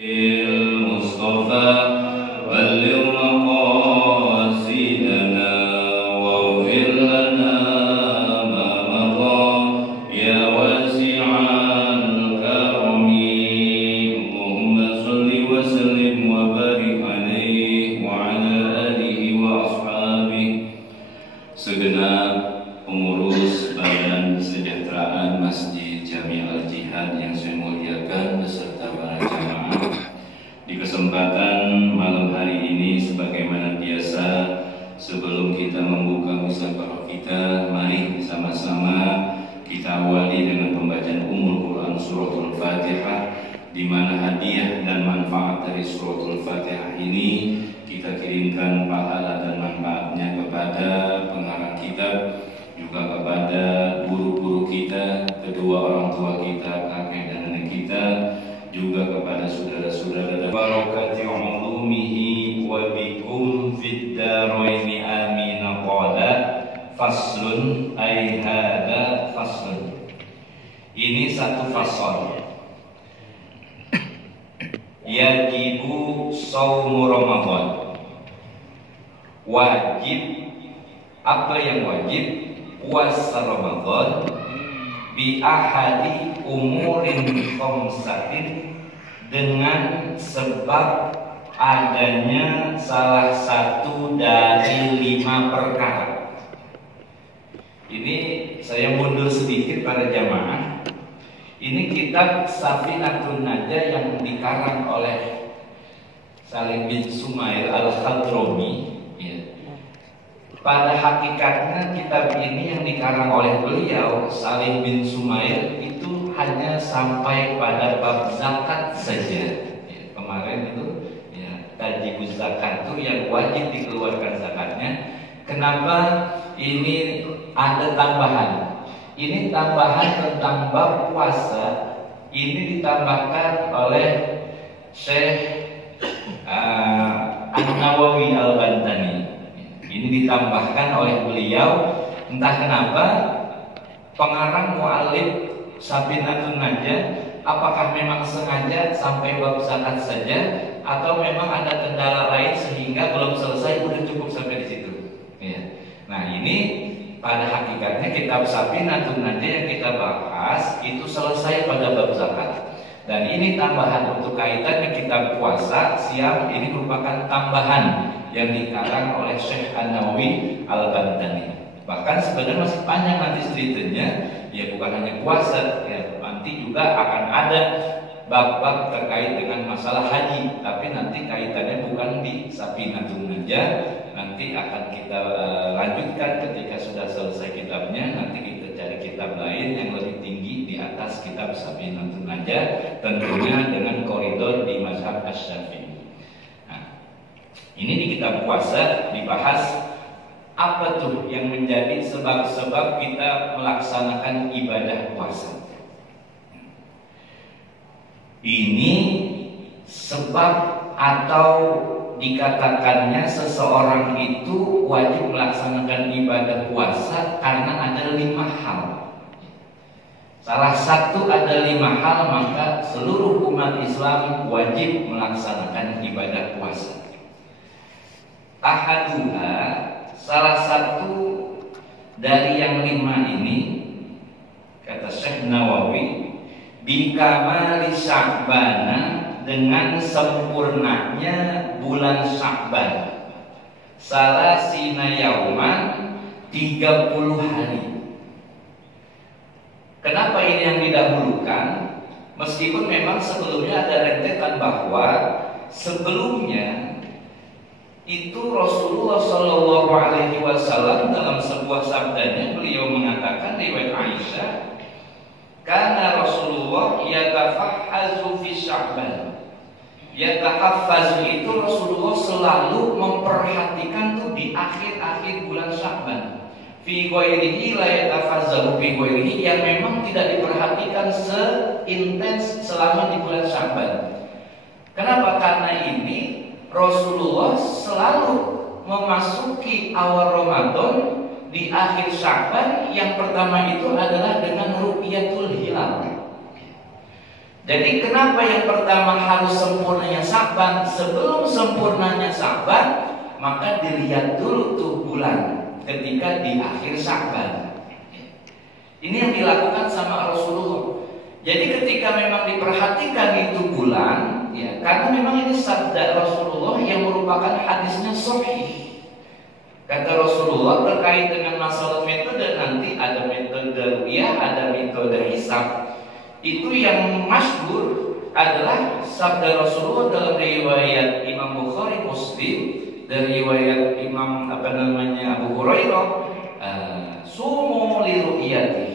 المصطفى بلغ مقاصدنا واغفر لنا ما مضى يا واسع الكرم اللهم صل وسلم وبارك عليه وعلى آله وأصحابه. Segenap pengurus Badan Kesejahteraan Masjid Jami Al-Jihad yang saya muliakan beserta para jamaah, di kesempatan malam hari ini sebagaimana biasa, sebelum kita membuka musyawarah kita, mari bersama-sama kita awali dengan pembacaan Ummul Quran Suratul Fatihah, di mana hadiah dan manfaat dari Suratul Fatihah ini kita kirimkan pahala dan manfaatnya kepada pengarang kitab, juga kepada guru-guru kita, kedua orang tua kita, kakek dan nenek kita, juga kepada saudara-saudara dan barakati ulumihi wa bikum fid daraini amin. Qala faslun ay hada faslun. Ini satu fasal. Yajibu shaumu Ramadan. Wajib, apa yang wajib? Puasa Ramadan bi ahadi umurin khamsatin, dengan sebab adanya salah satu dari 5 perkara. Ini saya mundur sedikit pada jamaah. Ini kitab Safinatun Najah yang dikarang oleh Salim bin Sumail Al-Khadrami. Pada hakikatnya kitab ini yang dikarang oleh beliau Salim bin Sumail itu hanya sampai pada bab zakat saja. Kemarin itu tajibuz zakat itu yang wajib dikeluarkan zakatnya. Kenapa ini ada tambahan? Ini tambahan tentang bab puasa. Ini ditambahkan oleh Syekh An-Nawawi Al-Bantani. Ini ditambahkan oleh beliau, entah kenapa pengarang mu'alif Safinatun Najah, apakah memang sengaja sampai bab zakat saja, atau memang ada kendala lain sehingga belum selesai, udah cukup sampai di situ. Nah, ini pada hakikatnya kitab Safinatun Najah yang kita bahas itu selesai pada bab zakat. Dan ini tambahan untuk kaitannya kitab puasa, siang ini merupakan tambahan yang dikarang oleh Syekh An-Nawawi Al-Bantani. Bahkan sebenarnya masih panjang nanti ceritanya, ya bukan hanya puasa, ya nanti juga akan ada bab-bab terkait dengan masalah haji, tapi nanti kaitannya bukan di Safinatun Najah, nanti akan kita lanjutkan ketika sudah selesai kitabnya. Nanti kita cari kitab lain yang lebih tinggi di atas kitab Safinatun Najah, tentunya dengan koridor di mazhab Asy-Syafi'i. Ini di kitab puasa dibahas apa tuh yang menjadi sebab-sebab kita melaksanakan ibadah puasa. Ini sebab atau dikatakannya seseorang itu wajib melaksanakan ibadah puasa karena ada 5 hal. Salah satu ada 5 hal, maka seluruh umat Islam wajib melaksanakan ibadah puasa. Ahaduha, salah satu dari yang 5 ini, kata Syekh Nawawi, bikamali Sya'bana, dengan sempurnanya bulan Sya'ban, salasina yauman, 30 hari. Kenapa ini yang didahulukan? Meskipun memang sebelumnya ada rentetan bahwa sebelumnya itu Rasulullah Shallallahu Alaihi Wasallam dalam sebuah sabdanya beliau mengatakan, riwayat Aisyah, karena Rasulullah yatafahhazu fi Sya'ban. Yatahaffazu itu Rasulullah selalu memperhatikan tuh di akhir-akhir bulan Sya'ban. Fi ghairihi la yatafazzahu fi ghairihi, yang memang tidak diperhatikan seintens selama di bulan Sya'ban. Kenapa? Karena ini Rasulullah selalu memasuki awal Ramadan di akhir Sya'ban. Yang pertama itu adalah dengan ru'yatul hilal. Jadi kenapa yang pertama harus sempurnanya Sya'ban? Sebelum sempurnanya Sya'ban, maka dilihat dulu tuh bulan ketika di akhir Sya'ban. Ini yang dilakukan sama Rasulullah. Jadi ketika memang diperhatikan itu bulan, ya, karena memang ini sabda Rasulullah yang merupakan hadisnya sahih. Kata Rasulullah terkait dengan masalah metode, nanti ada metode ru'yah, ada metode hisab. Itu yang masyhur adalah sabda Rasulullah dalam riwayat Imam Bukhari, Muslim, dari riwayat Imam Abu Hurairah, sumu li ru'yati,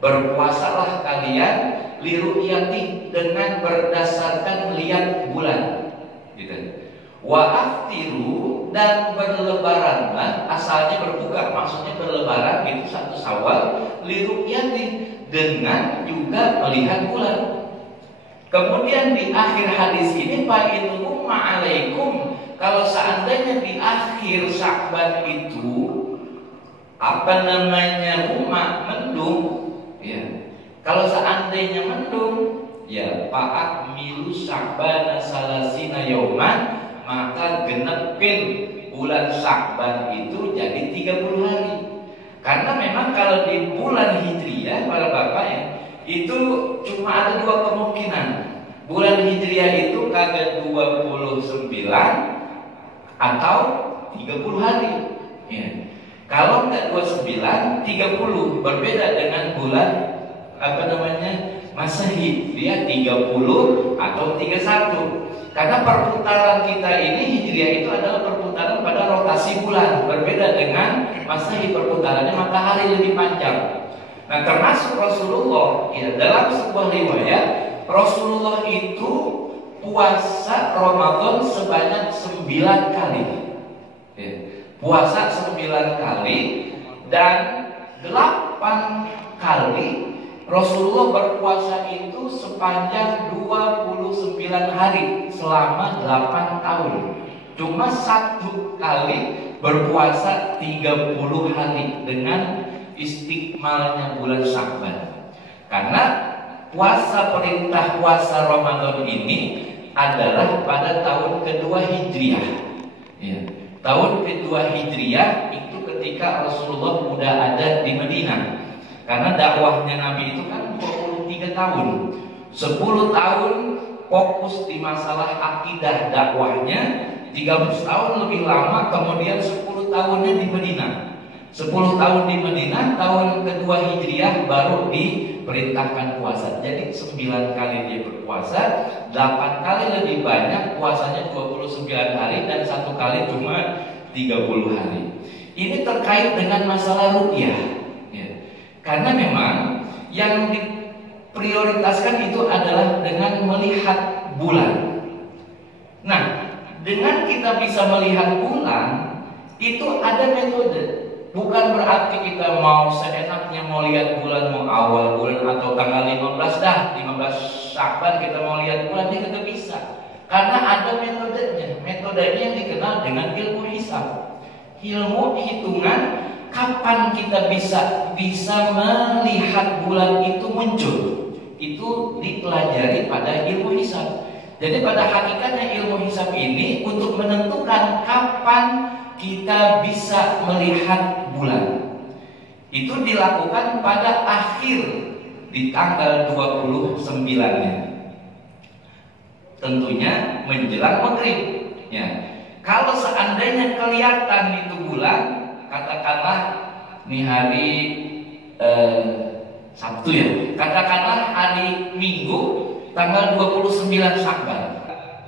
berpuasalah kalian li ru'yati, dengan berdasarkan lihat bulan, gitu. Wa aftiru, dan berlebaranlah, asalnya berbuka, maksudnya berlebaran itu 1 Syawal, li ru'yati, dengan juga melihat bulan. Kemudian di akhir hadis ini, fa in umma alaikum, kalau seandainya di akhir Sya'ban itu mendung, ya. Kalau seandainya mendung, ya fa'akmilu Sya'bana salasina yauman, maka genepin bulan Sya'ban itu jadi 30 hari. Karena memang kalau di bulan Hijriah, para bapak ya, itu cuma ada 2 kemungkinan. Bulan Hijriah itu kagak 29 atau 30 hari. Ya. Kalau enggak 29, 30, berbeda dengan bulan Masehi, dia 30 atau 31. Karena perputaran kita ini Hijriah itu adalah perputaran pada rotasi bulan, berbeda dengan Masehi, perputarannya matahari lebih panjang. Nah, termasuk Rasulullah, ya, dalam sebuah riwayat Rasulullah itu puasa Ramadan sebanyak 9 kali. Ya, puasa 9 kali, dan 8 kali Rasulullah berpuasa itu sepanjang 29 hari selama 8 tahun. Cuma 1 kali berpuasa 30 hari dengan istiqmalnya bulan Sya'ban. Karena perintah puasa Ramadan ini adalah pada tahun kedua Hijriah. Ya. Tahun kedua Hijriah itu ketika Rasulullah sudah ada di Madinah. Karena dakwahnya Nabi itu kan 23 tahun. 10 tahun fokus di masalah akidah dakwahnya, 13 tahun lebih lama, kemudian 10 tahunnya di Madinah. 10 tahun di Madinah, tahun kedua Hijriah baru diperintahkan puasa. Jadi 9 kali dia berpuasa, 8 kali lebih banyak puasanya 29 hari, dan 1 kali cuma 30 hari. Ini terkait dengan masalah ru'yah. Karena memang yang diprioritaskan itu adalah dengan melihat bulan. Nah, dengan kita bisa melihat bulan, itu ada metode. Bukan berarti kita mau seenaknya mau lihat bulan, mau awal bulan atau tanggal 15 Sya'ban kita mau lihat bulan, itu tidak bisa. Karena ada metodenya. Metodenya yang dikenal dengan ilmu hisab. Ilmu hitungan kapan kita bisa melihat bulan itu muncul, itu dipelajari pada ilmu hisab. Jadi pada hakikatnya ilmu hisab ini untuk menentukan kapan kita bisa melihat bulan, itu dilakukan pada akhir di tanggal 29-nya, tentunya menjelang maghrib. Ya. Kalau seandainya kelihatan itu bulan, katakanlah ini hari Sabtu ya, katakanlah hari Minggu tanggal 29 Sya'ban,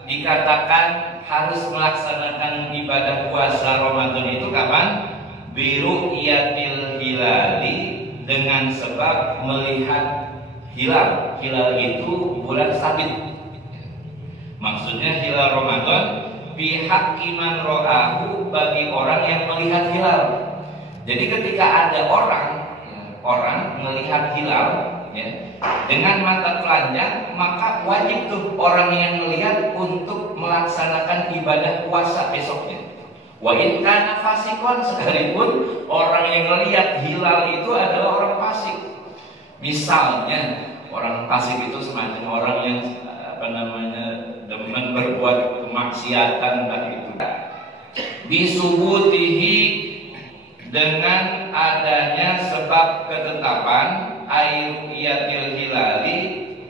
dikatakan harus melaksanakan ibadah puasa Ramadan itu kapan? Biru iyatil hilali, dengan sebab melihat hilal. Hilal itu bulan sabit. Maksudnya hilal Ramadan pihak iman ro'ahu, bagi orang yang melihat hilal. Jadi ketika ada orang melihat hilal, ya, dengan mata telanjang, maka wajib tuh orang yang melihat untuk melaksanakan ibadah puasa besoknya. Wa in kana fasikon, sekalipun orang yang melihat hilal itu adalah orang fasik. Misalnya Orang fasik itu semacam orang yang demen berbuat kemaksiatan dan itu. Bisubutihi, dengan adanya sebab ketetapan ayyuyatil hilali,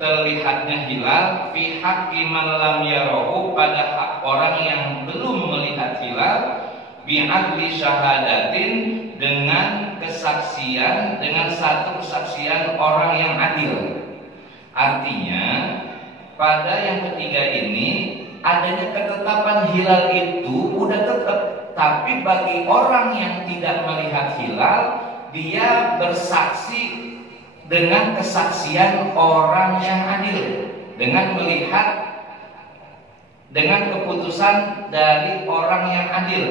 terlihatnya hilal, fi haqqi man lam yarahu, pada hak orang yang belum melihat hilal, bi'adli syahadatin, dengan kesaksian, dengan satu kesaksian orang yang adil. Artinya pada yang ketiga ini adanya ketetapan hilal itu udah tetap, tapi bagi orang yang tidak melihat hilal, dia bersaksi dengan kesaksian orang yang adil, dengan melihat, dengan keputusan dari orang yang adil.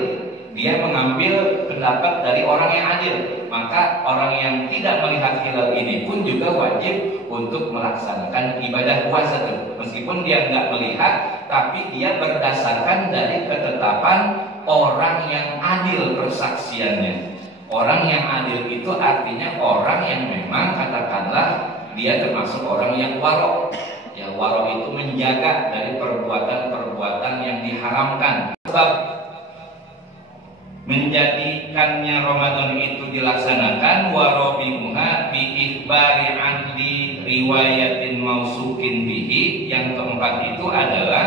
Dia mengambil pendapat dari orang yang adil. Maka orang yang tidak melihat hilal ini pun juga wajib untuk melaksanakan ibadah puasa itu. Meskipun dia nggak melihat, tapi dia berdasarkan dari ketetapan orang yang adil persaksiannya. Orang yang adil itu artinya orang yang memang, katakanlah, dia termasuk orang yang warok. Ya, warok itu menjaga dari perbuatan-perbuatan yang diharamkan. Sebab menjadikannya Ramadan itu dilaksanakan, warobimuha bi ikhbari anli riwayatin mausukin bihi. Yang keempat itu adalah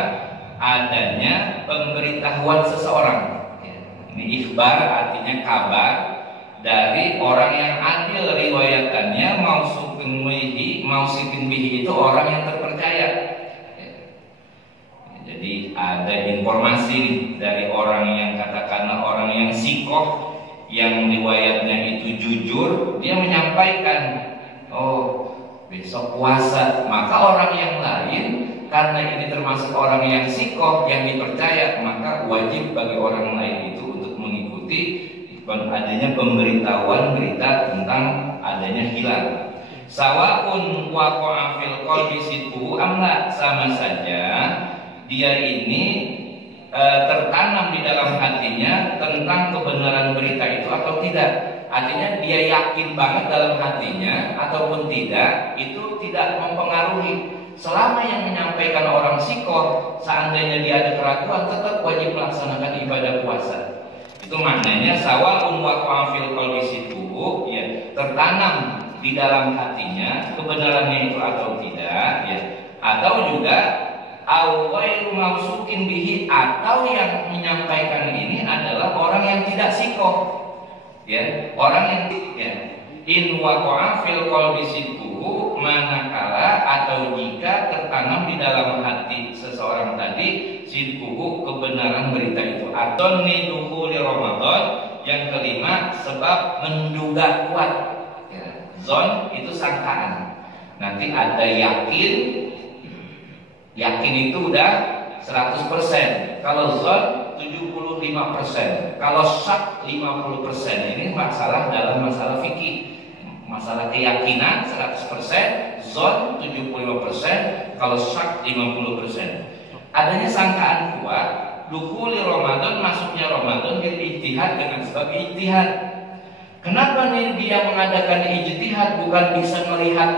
adanya pemberitahuan seseorang. Ini ikhbar artinya kabar dari orang yang adil riwayatannya, mausukin bihi itu orang yang terpercaya. Jadi ada informasi dari orang yang, katakanlah orang yang sikoh, yang riwayatnya itu jujur, dia menyampaikan, oh besok puasa. Maka orang yang lain, karena ini termasuk orang yang sikoh, yang dipercaya, maka wajib bagi orang lain itu untuk mengikuti adanya pemberitahuan berita tentang adanya hilal. Sawaun waqa'a fil qalbi sidquhu amla, sama saja dia ini tertanam di dalam hatinya tentang kebenaran berita itu atau tidak. Artinya dia yakin banget dalam hatinya ataupun tidak, itu tidak mempengaruhi. Selama yang menyampaikan orang sikoh, seandainya dia ada keraguan, tetap wajib melaksanakan ibadah puasa. Itu maknanya sawaun waqa'a fil qalbi sidquhu, ya, tertanam di dalam hatinya kebenarannya itu atau tidak, ya. Atau juga awairu mausukin bihi, atau yang menyampaikan ini adalah orang yang tidak sikoh, ya, orang yang, ya, in waqa'a fil qalbi sidquhu, manakala atau jika tertanam di dalam hati seseorang tadi sidquhu, kebenaran berita itu. Atau nidukhuli Ramadan, yang kelima sebab menduga kuat, ya. Zon itu sangkaan. Nanti ada yakin, yakin itu udah 100%. Kalau zon 75%. Kalau syak 50%. Ini masalah dalam masalah fikih. Masalah keyakinan 100%, zon 75%, kalau syak 50%. Adanya sangkaan kuat, dukhuli Ramadan, masuknya Ramadan bil ijtihad, dengan sebab ijtihad. Kenapa nih dia mengadakan ijtihad, bukan bisa melihat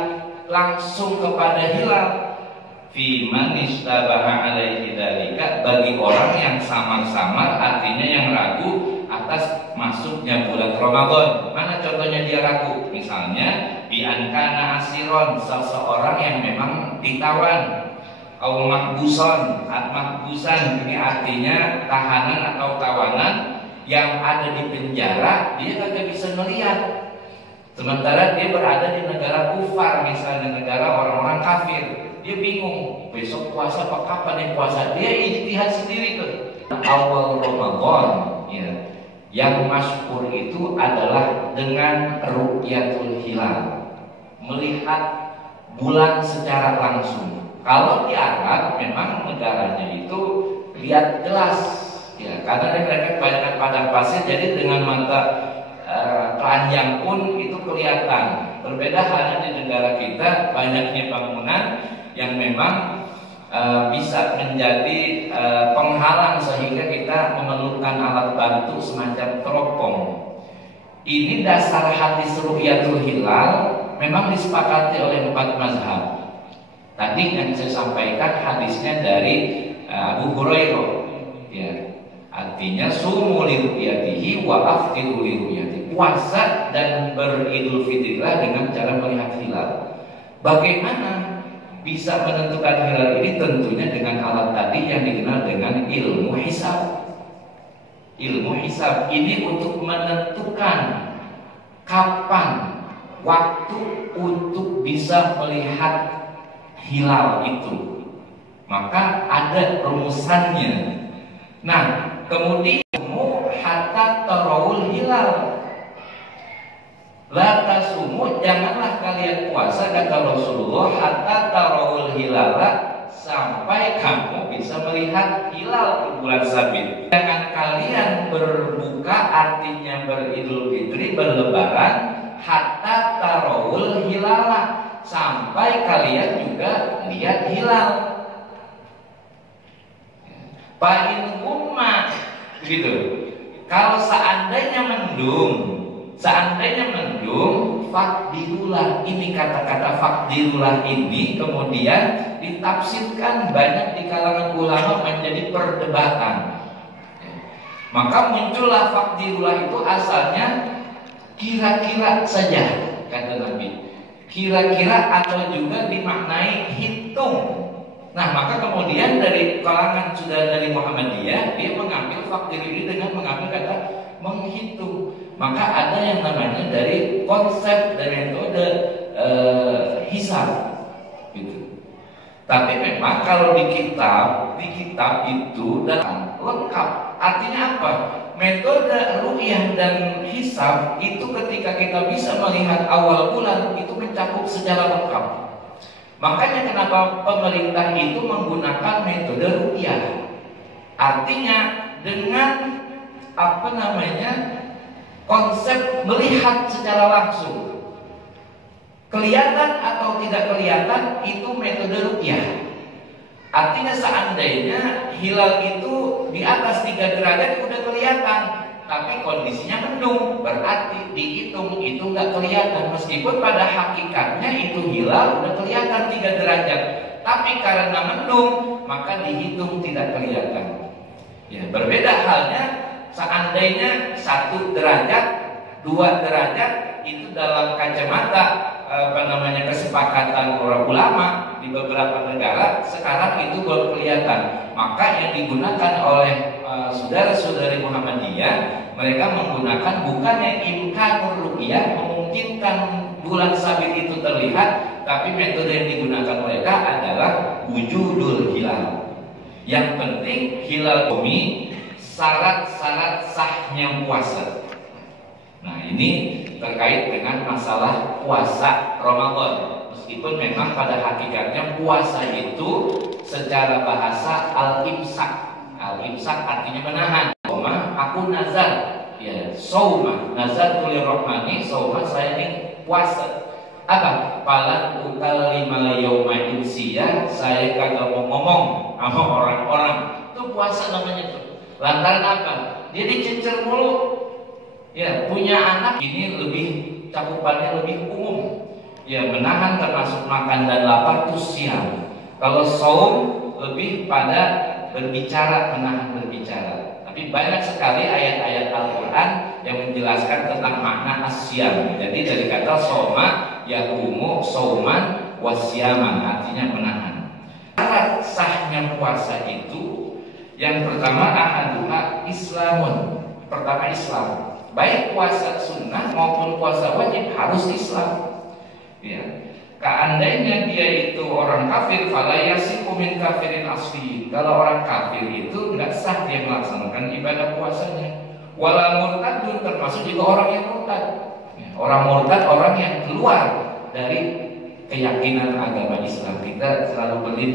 langsung kepada hilal? Fi man istabaha alaihi dzalika, bagi orang yang samar-samar, artinya yang ragu atas masuknya bulan Ramadan. Mana contohnya dia ragu? Misalnya bi ankana asiron, seseorang yang memang ditawan, au mahbusan, mahbusan ini artinya tahanan atau tawanan yang ada di penjara, dia kagak bisa melihat. Sementara dia berada di negara kufar, misalnya negara orang-orang kafir. Dia bingung, besok puasa apa kapan yang puasa? Dia ijtihad sendiri tuh. Awal Ramadan, ya, yang masyhur itu adalah dengan ru'yatul hilal, melihat bulan secara langsung. Kalau di Arab memang negaranya itu lihat jelas, ya, karena mereka kebanyakan padang pasir, jadi dengan mata telanjang pun itu kelihatan. Berbeda halnya di negara kita, banyaknya bangunan yang memang bisa menjadi penghalang sehingga kita memerlukan alat bantu semacam teropong. Ini dasar hadis ru'yatul hilal memang disepakati oleh 4 mazhab. Tadi yang saya sampaikan hadisnya dari Abu Hurairah, ya, artinya sumu li ru'yatihi wa aftiru li ru'yatihi, puasa dan beridul fitrilah dengan cara melihat hilal. Bagaimana bisa menentukan hilal ini? Tentunya dengan alat tadi yang dikenal dengan ilmu hisab. Ilmu hisab ini untuk menentukan kapan waktu untuk bisa melihat hilal itu. Maka ada rumusannya. Nah, kemudian hatta tarawul hilal. La tasumu, janganlah kalian puasa kata Rasulullah, hatta tarawul hilala, sampai kamu bisa melihat hilal di bulan Sabit. Jangan kalian berbuka, artinya beridul fitri, berlebaran, hatta tarawul hilala, sampai kalian juga lihat hilal. Fa'in umma, gitu. Kalau seandainya mendung, fakdirulah. Ini kata-kata fakdirulah ini kemudian ditafsirkan banyak di kalangan ulama menjadi perdebatan. Maka muncullah fakdirulah itu asalnya kira-kira saja, kata Nabi. Kira-kira atau juga dimaknai hitung. Nah, maka kemudian dari kalangan sudah dari Muhammadiyah, dia mengambil fakdir ini dengan mengambil kata menghitung. Maka ada yang namanya dari konsep dan metode hisab, gitu. Tapi memang kalau di kitab itu dalam lengkap. Artinya apa? Metode ru'yah dan hisab itu ketika kita bisa melihat awal bulan itu mencakup secara lengkap. Makanya kenapa pemerintah itu menggunakan metode ru'yah. Artinya dengan konsep melihat secara langsung. Kelihatan atau tidak kelihatan itu metode ru'yah. Artinya seandainya hilal itu di atas 3 derajat udah kelihatan, tapi kondisinya mendung, berarti dihitung itu nggak kelihatan. Meskipun pada hakikatnya itu hilal udah kelihatan 3 derajat, tapi karena mendung maka dihitung tidak kelihatan. Ya, berbeda halnya seandainya 1 derajat, 2 derajat itu dalam kacamata kesepakatan para ulama di beberapa negara sekarang itu belum kelihatan. Maka yang digunakan oleh saudara-saudari Muhammadiyah, mereka menggunakan bukannya imkanur ru'yah, memungkinkan bulan sabit itu terlihat, tapi metode yang digunakan mereka adalah wujudul hilal. Yang penting hilal bumi, syarat-syarat sahnya puasa. Nah, ini terkait dengan masalah puasa Ramadan. Meskipun memang pada hakikatnya puasa itu secara bahasa al-imsak. Al-imsak artinya menahan. Soma, aku nazar. Ya, soma, nazar tulir rohmani, soma saya ini puasa. Apa? Falan ukal lima yauma insiyah, saya kagak mau ngomong sama orang-orang. Itu puasa namanya tuh. Lantaran apa? Dia dicecer mulu. Ya, punya anak ini lebih cakupannya lebih umum. Ya, menahan termasuk makan dan lapar itu siang. Kalau saum lebih pada berbicara, menahan berbicara. Tapi banyak sekali ayat-ayat Al-Quran yang menjelaskan tentang makna asyam. Jadi dari kata soma, yaqumu sauman wasyaman, artinya menahan. Syarat sahnya puasa itu yang pertama ahaduha islamun. Pertama Islam. Baik puasa sunnah maupun puasa wajib harus Islam. Ya. Seandainya dia itu orang kafir, fala yasihu min kafirin asli. Kalau orang kafir itu nggak sah dia melaksanakan ibadah puasanya. Wala murtadun, termasuk juga orang yang murtad. Ya. Orang murtad orang yang keluar dari keyakinan agama Islam. Kita selalu berlindung